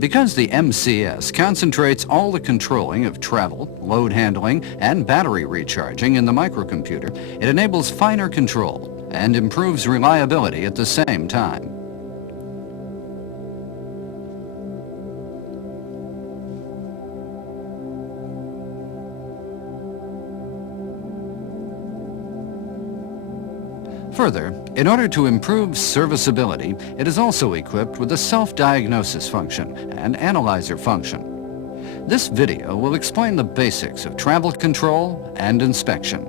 Because the MCS concentrates all the controlling of travel, load handling, and battery recharging in the microcomputer, it enables finer control and improves reliability at the same time. Further, in order to improve serviceability, it is also equipped with a self-diagnosis function and analyzer function. This video will explain the basics of travel control and inspection.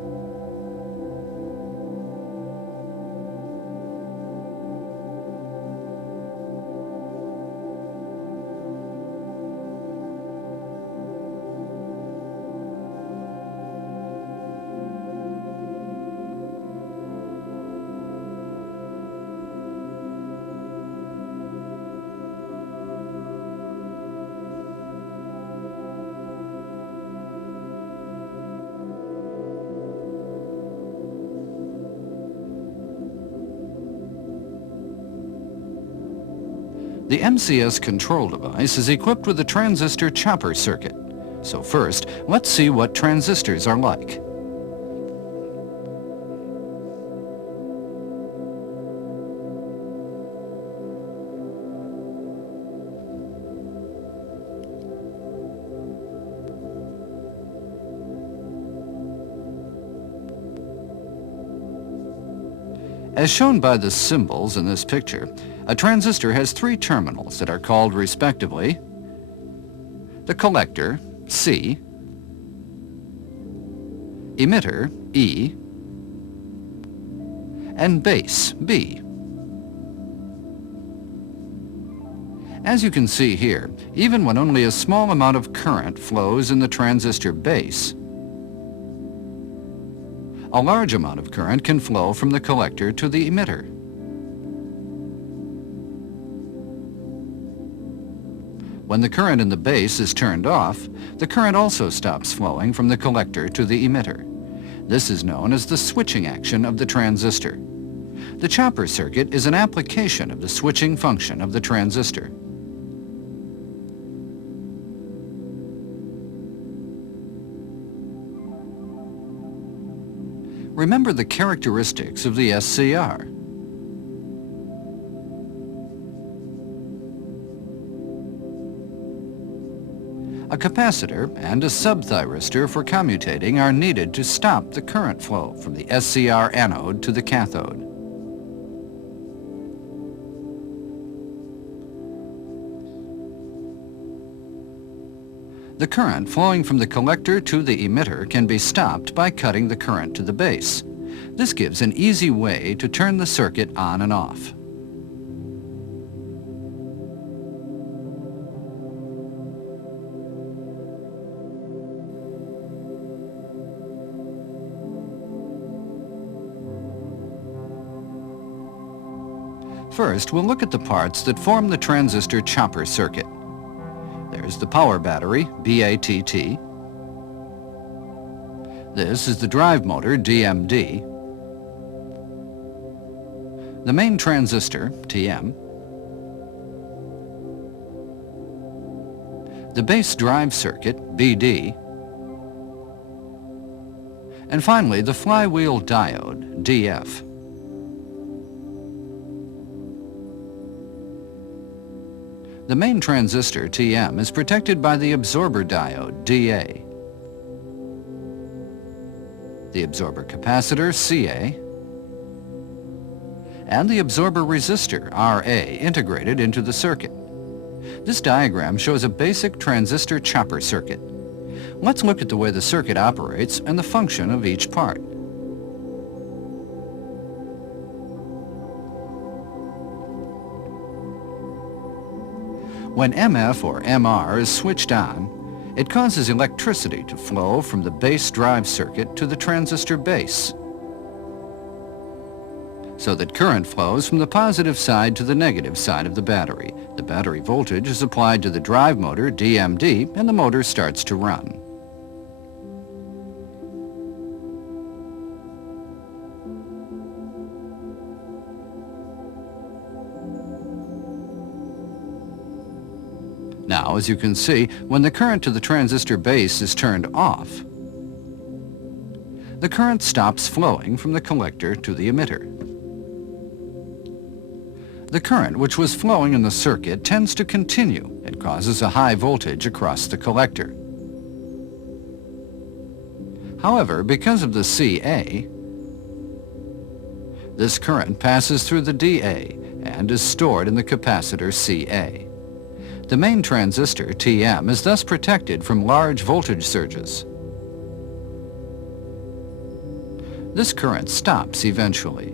The MCS control device is equipped with a transistor chopper circuit. So first, let's see what transistors are like. As shown by the symbols in this picture, a transistor has three terminals that are called respectively the collector, C, emitter, E, and base, B. As you can see here, even when only a small amount of current flows in the transistor base, a large amount of current can flow from the collector to the emitter. When the current in the base is turned off, the current also stops flowing from the collector to the emitter. This is known as the switching action of the transistor. The chopper circuit is an application of the switching function of the transistor. Remember the characteristics of the SCR. A capacitor and a subthyristor for commutating are needed to stop the current flow from the SCR anode to the cathode. The current flowing from the collector to the emitter can be stopped by cutting the current to the base. This gives an easy way to turn the circuit on and off. First, we'll look at the parts that form the transistor chopper circuit. There's the power battery, BATT. This is the drive motor, DMD. The main transistor, TM. The base drive circuit, BD. And finally, the flywheel diode, DF. The main transistor, TM, is protected by the absorber diode, DA. The absorber capacitor, CA. And the absorber resistor, RA, integrated into the circuit. This diagram shows a basic transistor chopper circuit. Let's look at the way the circuit operates and the function of each part. When MF or MR is switched on, it causes electricity to flow from the base drive circuit to the transistor base, so that current flows from the positive side to the negative side of the battery. The battery voltage is applied to the drive motor, DMD, and the motor starts to run. Now, as you can see, when the current to the transistor base is turned off, the current stops flowing from the collector to the emitter. The current which was flowing in the circuit tends to continue and causes a high voltage across the collector. However, because of the CA, this current passes through the DA and is stored in the capacitor CA. The main transistor, TM, is thus protected from large voltage surges. This current stops eventually.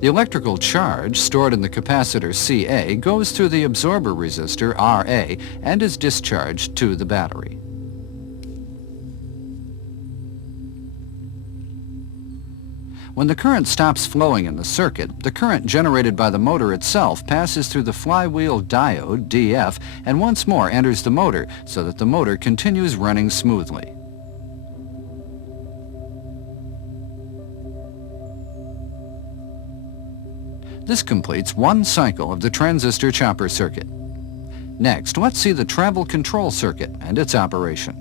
The electrical charge stored in the capacitor CA goes through the absorber resistor RA and is discharged to the battery. When the current stops flowing in the circuit, the current generated by the motor itself passes through the flywheel diode, DF, and once more enters the motor so that the motor continues running smoothly. This completes one cycle of the transistor chopper circuit. Next, let's see the travel control circuit and its operation.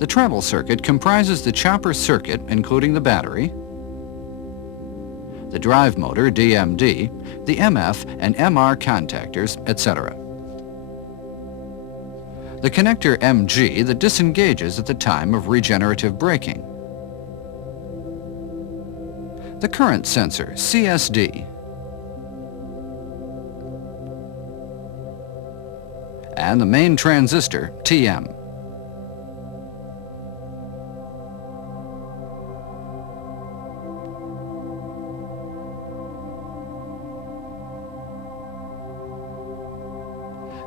The travel circuit comprises the chopper circuit, including the battery, the drive motor, DMD, the MF and MR contactors, etc. The connector MG that disengages at the time of regenerative braking. The current sensor, CSD. And the main transistor, TM.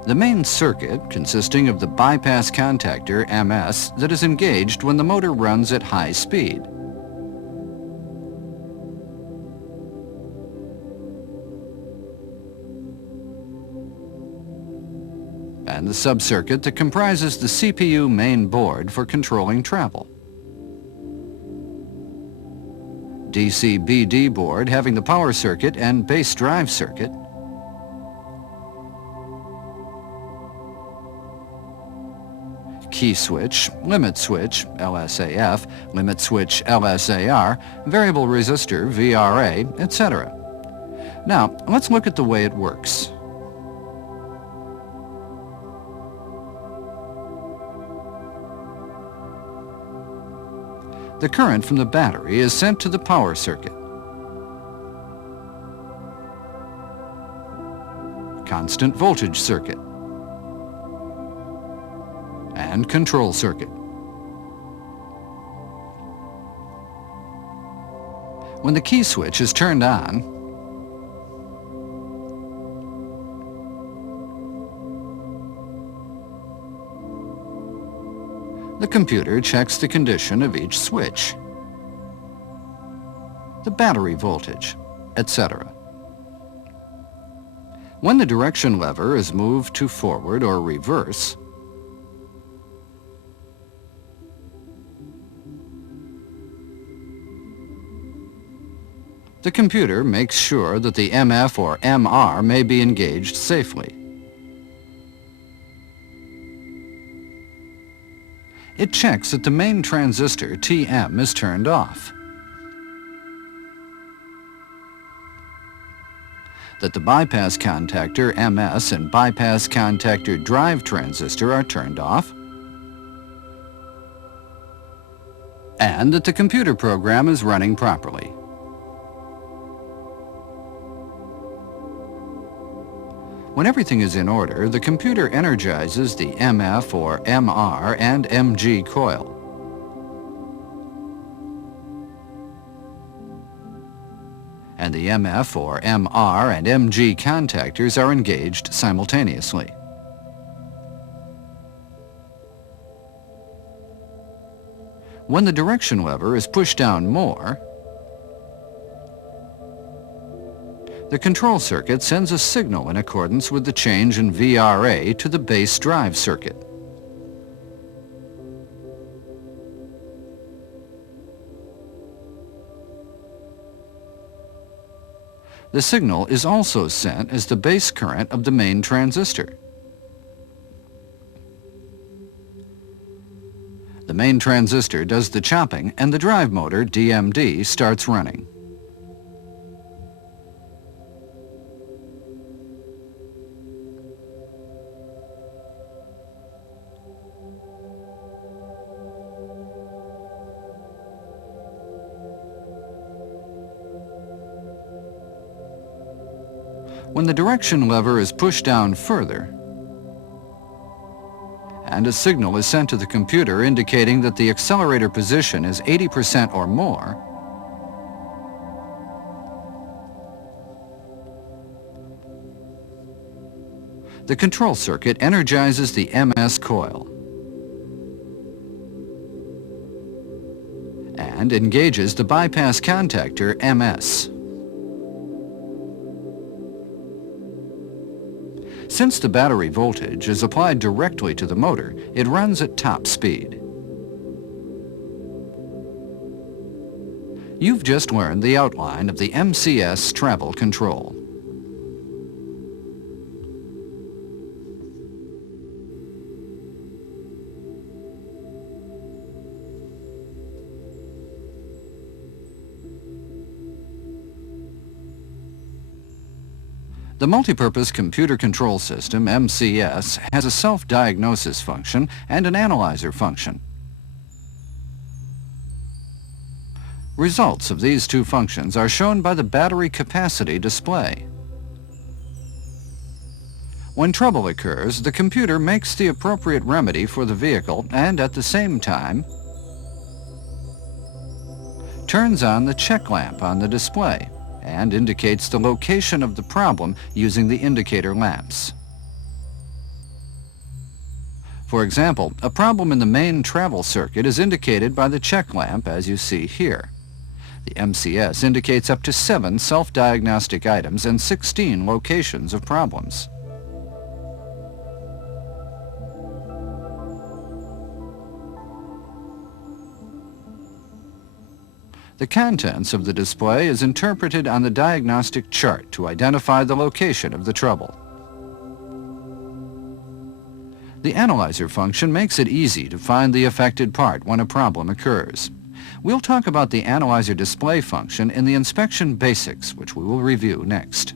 The main circuit, consisting of the bypass contactor, MS, that is engaged when the motor runs at high speed. And the subcircuit that comprises the CPU main board for controlling travel. DC-BD board having the power circuit and base drive circuit. Key switch, limit switch, LSAF, limit switch, LSAR, variable resistor, VRA, etc. Now, let's look at the way it works. The current from the battery is sent to the power circuit. Constant voltage circuit. And control circuit. When the key switch is turned on, the computer checks the condition of each switch, the battery voltage, etc. When the direction lever is moved to forward or reverse, the computer makes sure that the MF or MR may be engaged safely. It checks that the main transistor, TM, is turned off, that the bypass contactor, MS, and bypass contactor drive transistor are turned off, and that the computer program is running properly. When everything is in order, the computer energizes the MF or MR and MG coil. And the MF or MR and MG contactors are engaged simultaneously. When the direction lever is pushed down more, the control circuit sends a signal in accordance with the change in VRA to the base drive circuit. The signal is also sent as the base current of the main transistor. The main transistor does the chopping and the drive motor, DMD, starts running. When the direction lever is pushed down further, and a signal is sent to the computer indicating that the accelerator position is 80% or more, the control circuit energizes the MS coil and engages the bypass contactor MS. Since the battery voltage is applied directly to the motor, it runs at top speed. You've just learned the outline of the MCS travel control. The Multipurpose Computer Control System, MCS, has a self-diagnosis function and an analyzer function. Results of these two functions are shown by the battery capacity display. When trouble occurs, the computer makes the appropriate remedy for the vehicle and at the same time turns on the check lamp on the display and indicates the location of the problem using the indicator lamps. For example, a problem in the main travel circuit is indicated by the check lamp as you see here. The MCS indicates up to 7 self-diagnostic items and 16 locations of problems. The contents of the display is interpreted on the diagnostic chart to identify the location of the trouble. The analyzer function makes it easy to find the affected part when a problem occurs. We'll talk about the analyzer display function in the inspection basics, which we will review next.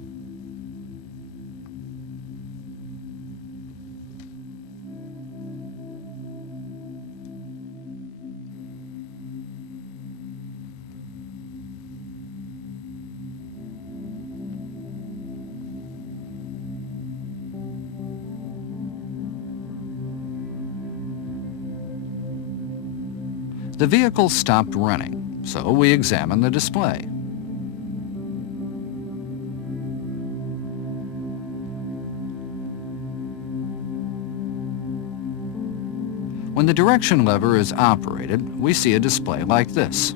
The vehicle stopped running, so we examine the display. When the direction lever is operated, we see a display like this.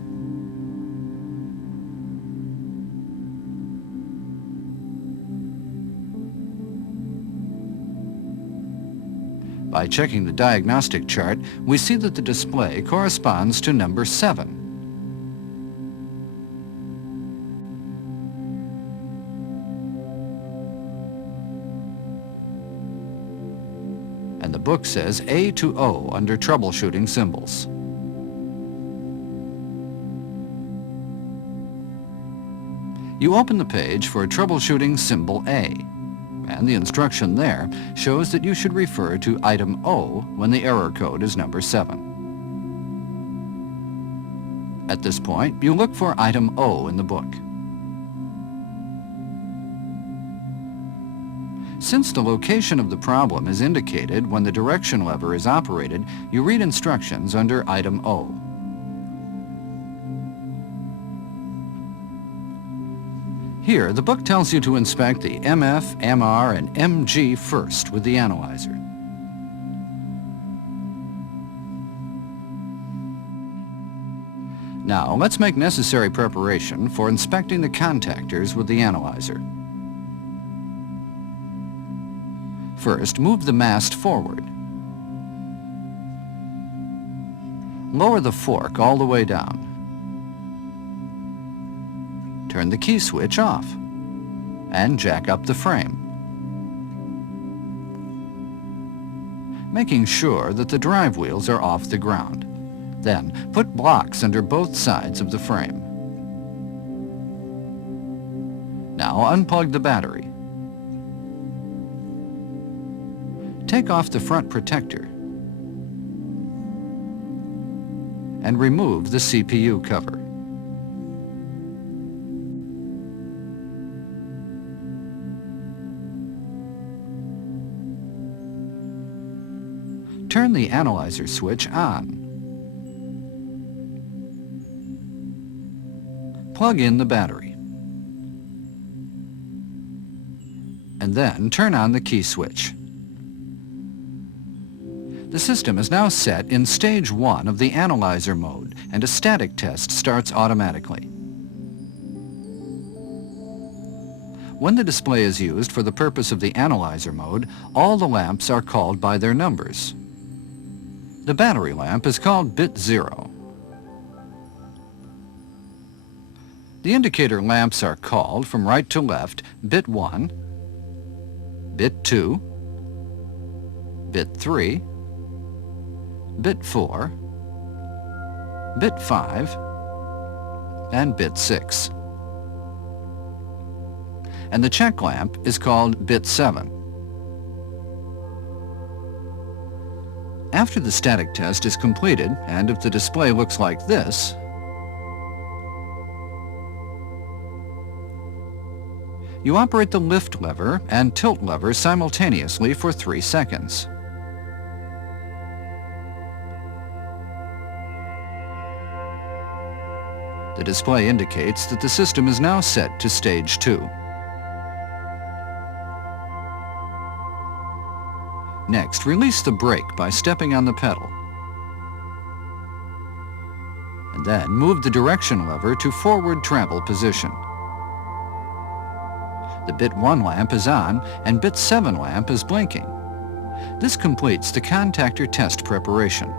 By checking the diagnostic chart, we see that the display corresponds to number 7. And the book says A to O under troubleshooting symbols. You open the page for troubleshooting symbol A, and the instruction there shows that you should refer to item O when the error code is number 7. At this point, you look for item O in the book. Since the location of the problem is indicated when the direction lever is operated, you read instructions under item O. Here, the book tells you to inspect the MF, MR, and MG first with the analyzer. Now, let's make necessary preparation for inspecting the contactors with the analyzer. First, move the mast forward. Lower the fork all the way down. Turn the key switch off. and jack up the frame, making sure that the drive wheels are off the ground. Then put blocks under both sides of the frame. Now unplug the battery. Take off the front protector and remove the CPU cover. Turn the analyzer switch on. Plug in the battery. And then turn on the key switch. The system is now set in stage 1 of the analyzer mode, and a static test starts automatically. When the display is used for the purpose of the analyzer mode, all the lamps are called by their numbers. The battery lamp is called bit 0. The indicator lamps are called from right to left bit 1, bit 2, bit 3, bit 4, bit 5, and bit 6. And the check lamp is called bit 7. After the static test is completed, and if the display looks like this, you operate the lift lever and tilt lever simultaneously for 3 seconds. The display indicates that the system is now set to stage 2. Next, release the brake by stepping on the pedal. And then move the direction lever to forward travel position. The bit 1 lamp is on and bit 7 lamp is blinking. This completes the contactor test preparation.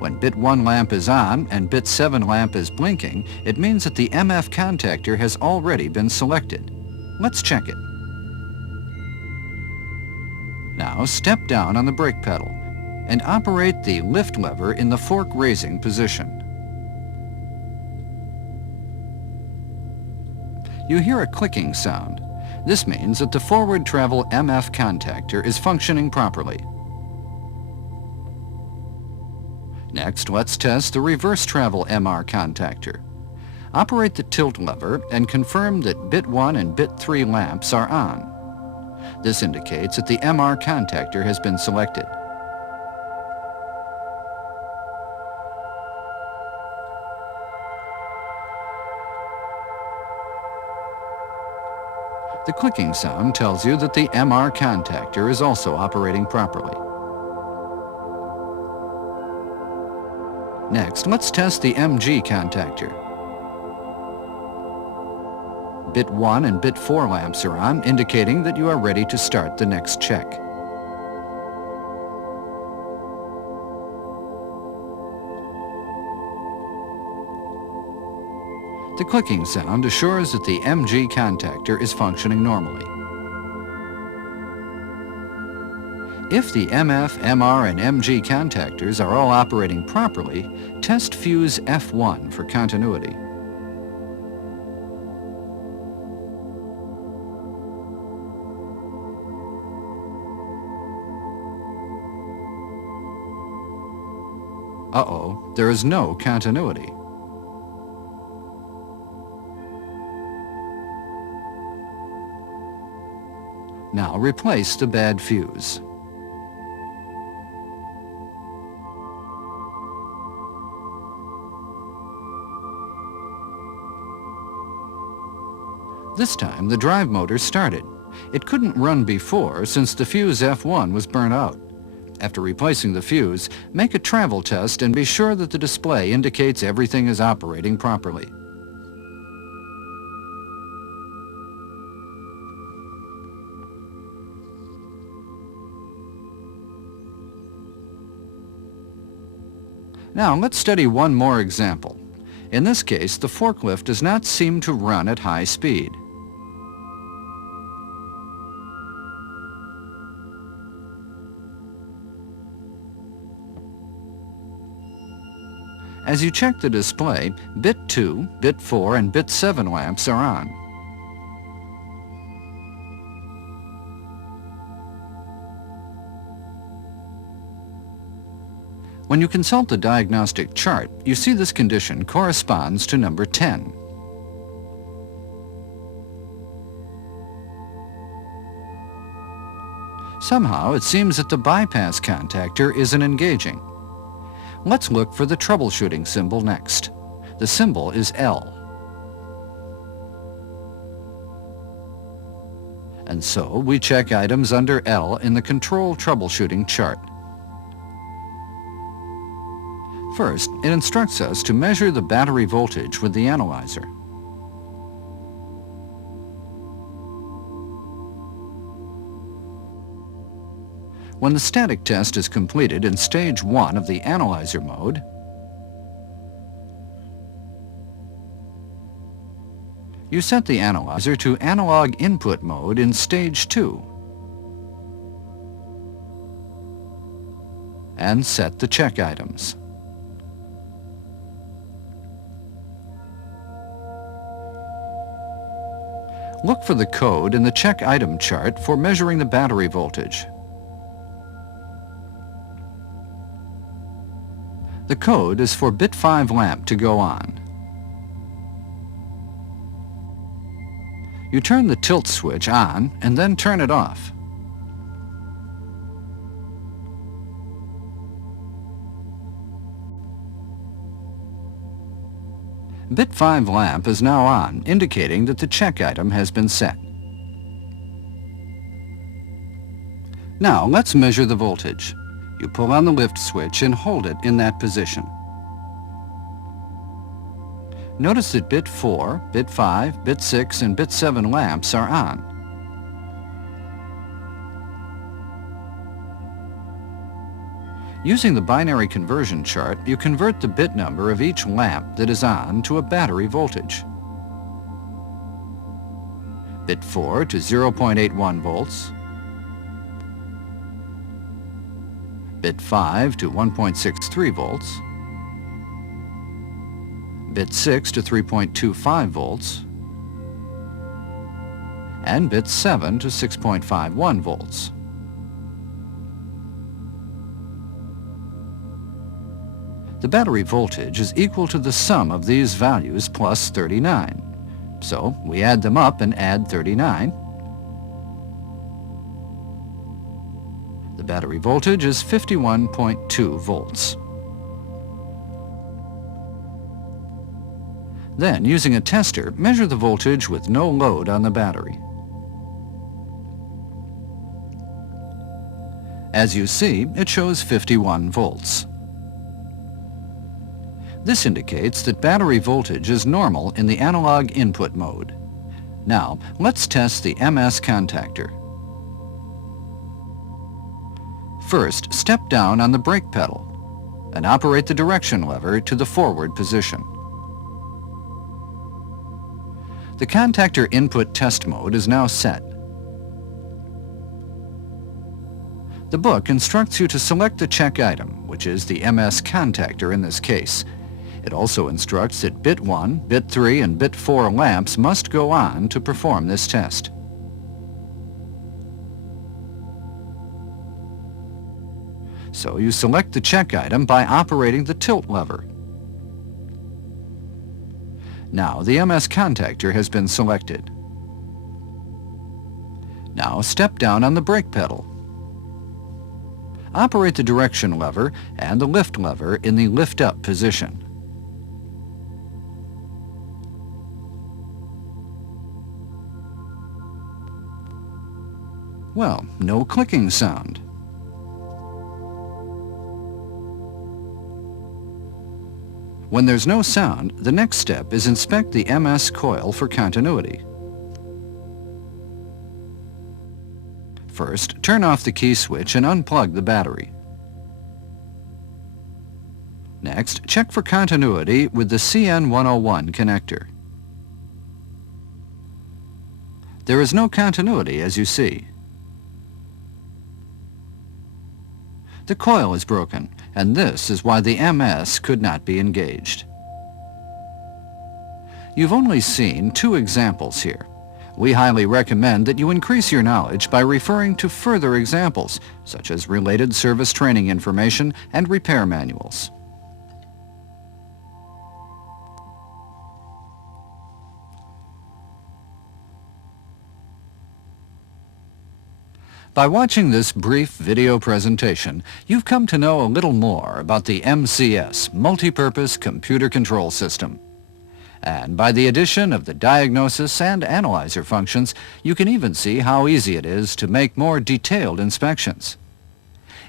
When bit 1 lamp is on and bit 7 lamp is blinking, it means that the MF contactor has already been selected. Let's check it. Now step down on the brake pedal and operate the lift lever in the fork raising position. You hear a clicking sound. This means that the forward travel MF contactor is functioning properly. Next, let's test the reverse travel MR contactor. Operate the tilt lever and confirm that bit 1 and bit 3 lamps are on. This indicates that the MR contactor has been selected. The clicking sound tells you that the MR contactor is also operating properly. Next, let's test the MG contactor. Bit 1 and bit 4 lamps are on, indicating that you are ready to start the next check. The clicking sound assures that the MG contactor is functioning normally. If the MF, MR, and MG contactors are all operating properly, test fuse F1 for continuity. Uh-oh, there is no continuity. Now replace the bad fuse. This time the drive motor started. It couldn't run before since the fuse F1 was burnt out. After replacing the fuse, make a travel test and be sure that the display indicates everything is operating properly. Now let's study one more example. In this case, the forklift does not seem to run at high speed. As you check the display, bit 2, bit 4, and bit 7 lamps are on. When you consult the diagnostic chart, you see this condition corresponds to number 10. Somehow, it seems that the bypass contactor isn't engaging. Let's look for the troubleshooting symbol next. The symbol is L. And so, we check items under L in the control troubleshooting chart. First, it instructs us to measure the battery voltage with the analyzer. When the static test is completed in stage 1 of the analyzer mode, you set the analyzer to analog input mode in stage 2 and set the check items. Look for the code in the check item chart for measuring the battery voltage. The code is for bit 5 lamp to go on. You turn the tilt switch on and then turn it off. Bit 5 lamp is now on, indicating that the check item has been set. Now let's measure the voltage. You pull on the lift switch and hold it in that position. Notice that bit 4, bit 5, bit 6, and bit 7 lamps are on. Using the binary conversion chart, you convert the bit number of each lamp that is on to a battery voltage. Bit 4 to 0.81 volts, bit 5 to 1.63 volts, bit 6 to 3.25 volts, and bit 7 to 6.51 volts. The battery voltage is equal to the sum of these values plus 39. So we add them up and add 39. The battery voltage is 51.2 volts. Then, using a tester, measure the voltage with no load on the battery. As you see, it shows 51 volts. This indicates that battery voltage is normal in the analog input mode. Now, let's test the MS contactor. First, step down on the brake pedal and operate the direction lever to the forward position. The contactor input test mode is now set. The book instructs you to select the check item, which is the MS contactor in this case. It also instructs that bit 1, bit 3, and bit 4 lamps must go on to perform this test. So you select the check item by operating the tilt lever. Now the MS contactor has been selected. Now step down on the brake pedal. Operate the direction lever and the lift lever in the lift up position. Well, no clicking sound. When there's no sound, the next step is inspect the MS coil for continuity. First, turn off the key switch and unplug the battery. Next, check for continuity with the CN101 connector. There is no continuity, as you see. The coil is broken, and this is why the MS could not be engaged. You've only seen 2 examples here. We highly recommend that you increase your knowledge by referring to further examples, such as related service training information and repair manuals. By watching this brief video presentation, you've come to know a little more about the MCS, Multipurpose Computer Control System. And by the addition of the diagnosis and analyzer functions, you can even see how easy it is to make more detailed inspections.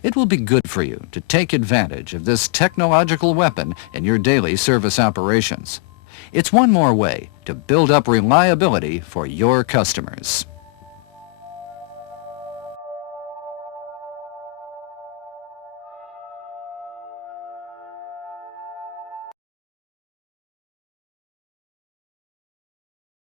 It will be good for you to take advantage of this technological weapon in your daily service operations. It's one more way to build up reliability for your customers.